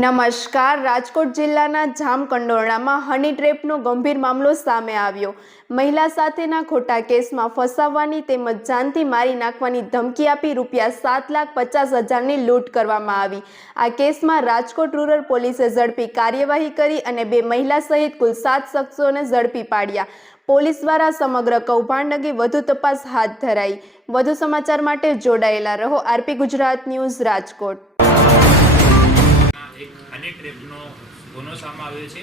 નમસ્કાર. રાજકોટ જિલ્લાના જામકંડોરણામાં હની ટ્રેપનો ગંભીર મામલો સામે આવ્યો. મહિલા સાથેના ખોટા કેસમાં ફસાવવાની તેમજ જાનથી મારી નાખવાની ધમકી આપી ₹7,50,000ની લૂંટ કરવામાં આવી. આ કેસમાં રાજકોટ રૂરલ પોલીસે ઝડપી કાર્યવાહી કરી અને 2 મહિલા સહિત કુલ 7 શખ્સોને ઝડપી પાડ્યા. પોલીસ દ્વારા સમગ્ર કૌભાંડ અંગે વધુ તપાસ હાથ ધરાઈ. વધુ સમાચાર માટે જોડાયેલા રહો. RP Gujarat news, Rajkot. એક હની ટ્રેપનો ગુનો સામે આવ્યો છે,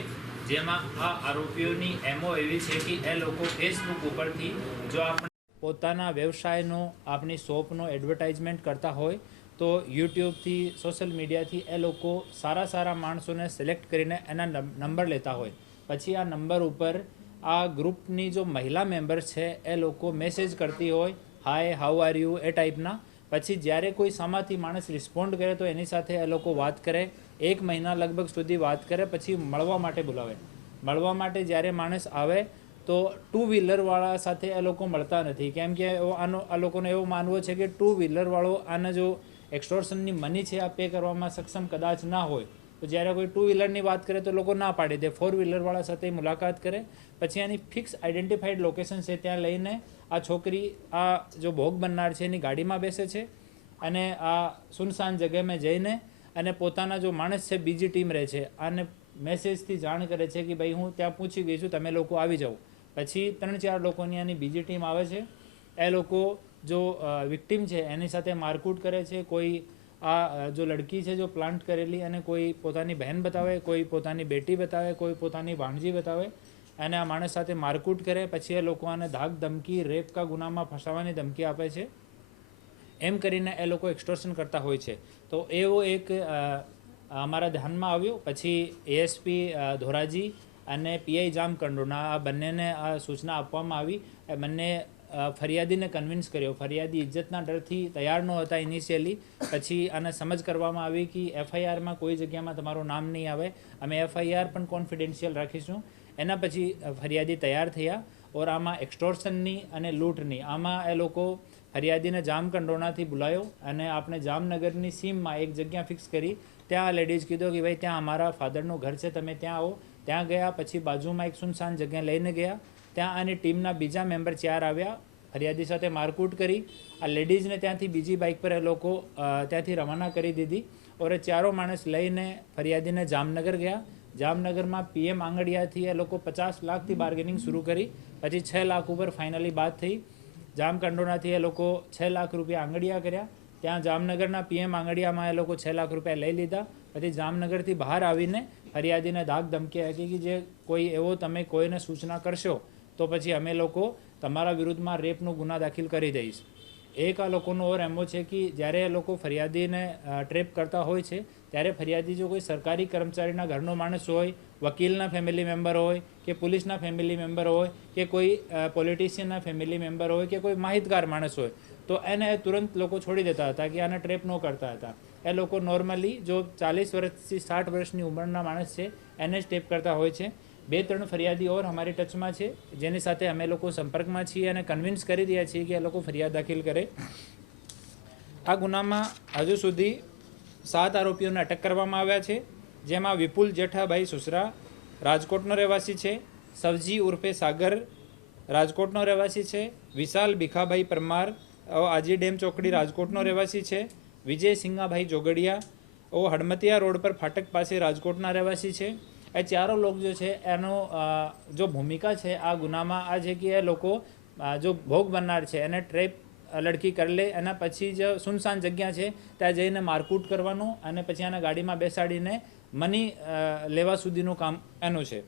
જેમાં આ આરોપીઓની એમઓ એવી છે કે એ લોકો ફેસબુક ઉપરથી જો આપણે પોતાના વ્યવસાયનો આપણી શોપનો એડવર્ટાઇઝમેન્ટ કરતા હોય તો યુટ્યુબથી સોશિયલ મીડિયાથી એ લોકો સારા માણસોને સિલેક્ટ કરીને એના નંબર લેતા હોય. પછી આ નંબર ઉપર આ ગ્રુપની જો મહિલા મેમ્બર્સ છે એ લોકો મેસેજ કરતી હોય, હાય હાઉ આર યુ, એ ટાઈપના. પછી જ્યારે કોઈ સામાથી માણસ રિસ્પોન્ડ કરે તો એની સાથે એ લોકો વાત કરે, 1 મહિના લગભગ સુધી વાત કરે, પછી મળવા માટે બોલાવે. મળવા માટે જ્યારે માણસ આવે તો 2 વ્હીલરવાળા સાથે એ લોકો મળતા નથી, કેમ કે આ લોકોને એવો માનવો છે કે 2 વ્હીલરવાળો આને જો એક્સટોર્શનની મની છે આ પે કરવામાં સક્ષમ કદાચ ના હોય તો જ્યારે કોઈ 2 વ્હીલરની વાત કરે તો લોકો ના પાડી દે. 4 વ્હીલરવાળા સાથે મુલાકાત કરે, પછી એની ફિક્સ આઈડેન્ટિફાઈડ લોકેશન છે ત્યાં લઈને આ છોકરી આ જો ભોગ બનનાર છે એની ગાડીમાં બેસે છે અને આ સુનસાન જગ્યામાં જઈને અને પોતાના જો માણસ છે બીજી ટીમ રહે છે આને મેસેજથી જાણ કરે છે કે ભાઈ હું ત્યાં પૂછી ગઈ છું, તમે લોકો આવી જાઓ. પછી 3-4 લોકોની આની બીજી ટીમ આવે છે. એ લોકો જો વિક્ટિમ છે એની સાથે મારકૂટ કરે છે. કોઈ આ જો લડકી છે જો પ્લાન્ટ કરેલી અને કોઈ પોતાની બહેન બતાવે, કોઈ પોતાની બેટી બતાવે, કોઈ પોતાની ભાણજી બતાવે અને આ માણસ સાથે મારકૂટ કરે. પછી એ લોકો આને ધાક ધમકી, રેપ કા ગુનામાં ફસાવવાની ધમકી આપે છે. એમ કરીને એ લોકો એક્સટોર્શન કરતા હોય છે. તો એવો એક અમારા ધ્યાનમાં આવ્યો. પછી એએસપી ધોરાજી અને પીઆઈ જામકંડોરણા આ બંનેને આ સૂચના આપવામાં આવી. એ બંને ફરિયાદીને કન્વિન્સ કર્યો. ફરિયાદી ઇજ્જતના ડરથી તૈયાર ન હતા ઇનિશિયલી. પછી આને સમજ કરવામાં આવી કે એફઆઈઆરમાં કોઈ જગ્યામાં તમારું નામ નહીં આવે, અમે એફઆઈઆર પણ કોન્ફિડેન્શિયલ રાખીશું. એના પછી ફરિયાદી તૈયાર થયા. ઓર આમાં એક્સટોર્શનની અને લૂંટની આમાં એ લોકો ફરિયાદીને જામકંડોરણાથી બોલાયો અને આપણે જામનગરની સીમમાં એક જગ્યા ફિક્સ કરી. ત્યાં લેડીઝ કીધો કે ભાઈ ત્યાં અમારા ફાધરનું ઘર છે, તમે ત્યાં આવો. ત્યાં ગયા. પછી બાજુમાં એક સુનસાન જગ્યા લઈને ગયા. ત્યાં આની ટીમના બીજા મેમ્બર 4 આવ્યા, ફરિયાદી સાથે મારકૂટ કરી. આ લેડીઝને ત્યાંથી બીજી બાઇક પર એ લોકો ત્યાંથી રવાના કરી દીધી. ઓર એ 4 માણસ લઈને ફરિયાદીને જામનગર ગયા. જામનગરમાં પીએમ આંગડિયાથી એ લોકો 50 લાખથી બાર્ગેનિંગ શરૂ કરી. પછી 6 લાખ ઉપર ફાઇનલી બાદ થઈ. જામકંડોરણાથી એ લોકો 6 લાખ રૂપિયા આંગડિયા કર્યા. ત્યાં જામનગરના પીએમ આંગડિયામાં એ લોકો 6 લાખ રૂપિયા લઈ લીધા. પછી જામનગરથી બહાર આવીને ફરિયાદીને ધાક ધમકી આપી કે જે કોઈ એવો તમે કોઈને સૂચના કરશો તો પછી અમે લોકો તમારા વિરુદ્ધમાં રેપનો ગુના દાખલ કરી દઈશ. એક આ લોકોનો ઓર એમો છે કે જ્યારે એ લોકો ફરિયાદીને ટ્રેપ કરતા હોય છે ત્યારે ફરિયાદી જો કોઈ સરકારી કર્મચારીના ઘરનો માણસ હોય, વકીલના ફેમિલી મેમ્બર હોય કે પોલીસના ફેમિલી મેમ્બર હોય કે કોઈ પોલિટિશિયનના ફેમિલી મેમ્બર હોય કે કોઈ માહિતગાર માણસ હોય તો એને તુરંત લોકો છોડી દેતા હતા કે આને ટ્રેપ ન કરતા હતા. એ લોકો નોર્મલી જો 40 વર્ષથી 60 વર્ષની ઉંમરના માણસ છે એને જ ટ્રેપ કરતા હોય છે. 2-3 ફરિયાદી ઓર અમારી ટચમાં છે જેની સાથે અમે લોકો સંપર્કમાં છીએ અને કન્વિન્સ કરી રહ્યા છીએ કે એ લોકો ફરિયાદ દાખલ કરે. આ ગુનામાં હજુ સુધી 7 આરોપીઓને અટક કરવામાં આવ્યા છે, જેમાં વિપુલ જેઠાભાઈ સુસરા રાજકોટનો રહેવાસી છે, સવજી ઉર્ફે સાગર રાજકોટનો રહેવાસી છે, વિશાલ ભીખાભાઈ પરમાર આજી ડેમ ચોકડી રાજકોટનો રહેવાસી છે, વિજય સિંગાભાઈ જોગડિયા હડમતિયા રોડ પર ફાટક પાસે રાજકોટના રહેવાસી છે. એ 4 લોકો જો છે એનો જો ભૂમિકા છે આ ગુનામાં આ છે કે એ લોકો જો ભોગ બનનાર છે એને ટ્રેપ લડકી કરી લે, એના પછી જ સુનસાન જગ્યા છે ત્યાં જઈને મારકૂટ કરવાનું અને પછી આને ગાડીમાં બેસાડીને મની લેવા સુધીનું કામ એનું છે.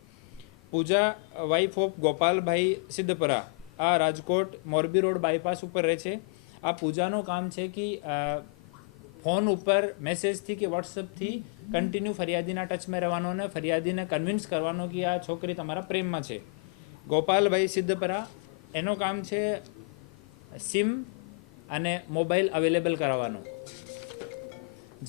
પૂજા વાઇફ ઓફ ગોપાલભાઈ સિદ્ધપરા આ રાજકોટ મોરબી રોડ બાયપાસ ઉપર રહે છે. આ પૂજાનું કામ છે કે ફોન ઉપર મેસેજથી કે વોટ્સઅપથી કન્ટિન્યુ ફરિયાદીના ટચમાં રહેવાનો અને ફરિયાદીને કન્વિન્સ કરવાનો કે આ છોકરી તમારા પ્રેમમાં છે. ગોપાલભાઈ સિદ્ધપરા એનું કામ છે સિમ અને મોબાઈલ અવેલેબલ કરાવવાનો.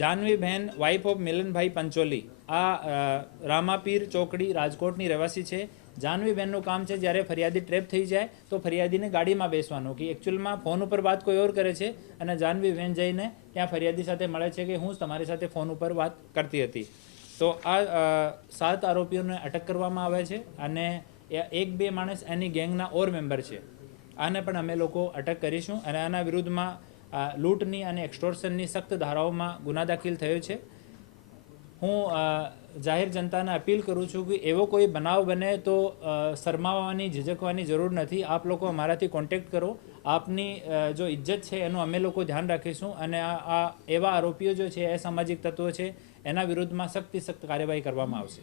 જાનવીબેન વાઇફ ઓફ મિલનભાઈ પંચોલી આ રામાપીર ચોકડી રાજકોટની રહેવાસી છે. જાનવીબેનનું કામ છે જ્યારે ફરિયાદી ટ્રેપ થઈ જાય તો ફરિયાદીને ગાડીમાં બેસવાનું કે એકચ્યુઅલમાં ફોન ઉપર વાત કોઈ ઓર કરે છે અને જાનવીબેન જઈને ત્યાં ફરિયાદી સાથે મળે છે કે હું તમારી સાથે ફોન ઉપર વાત કરતી હતી. તો આ 7 આરોપીઓને અટક કરવામાં આવે છે અને 1-2 માણસ એની ગેંગના ઓર મેમ્બર છે. આને પણ અમે લોકો અટક કરીશું અને આના વિરુદ્ધમાં લૂંટની અને એક્સટોર્શનની સખ્ત ધારાઓમાં ગુના દાખલ થયો છે. હું જાહેર જનતાને અપીલ કરું છું કે એવો કોઈ બનાવ બને તો શરમાવાની ઝીઝકવાની જરૂર નથી. આપ લોકો અમારાથી કોન્ટેક્ટ કરો. આપની જો ઇજ્જત છે એનું અમે લોકો ધ્યાન રાખીશું અને આ એવા આરોપીઓ જો છે અસામાજિક તત્વો છે એના વિરુદ્ધમાં સખ્તથી સખ્ત કાર્યવાહી કરવામાં આવશે.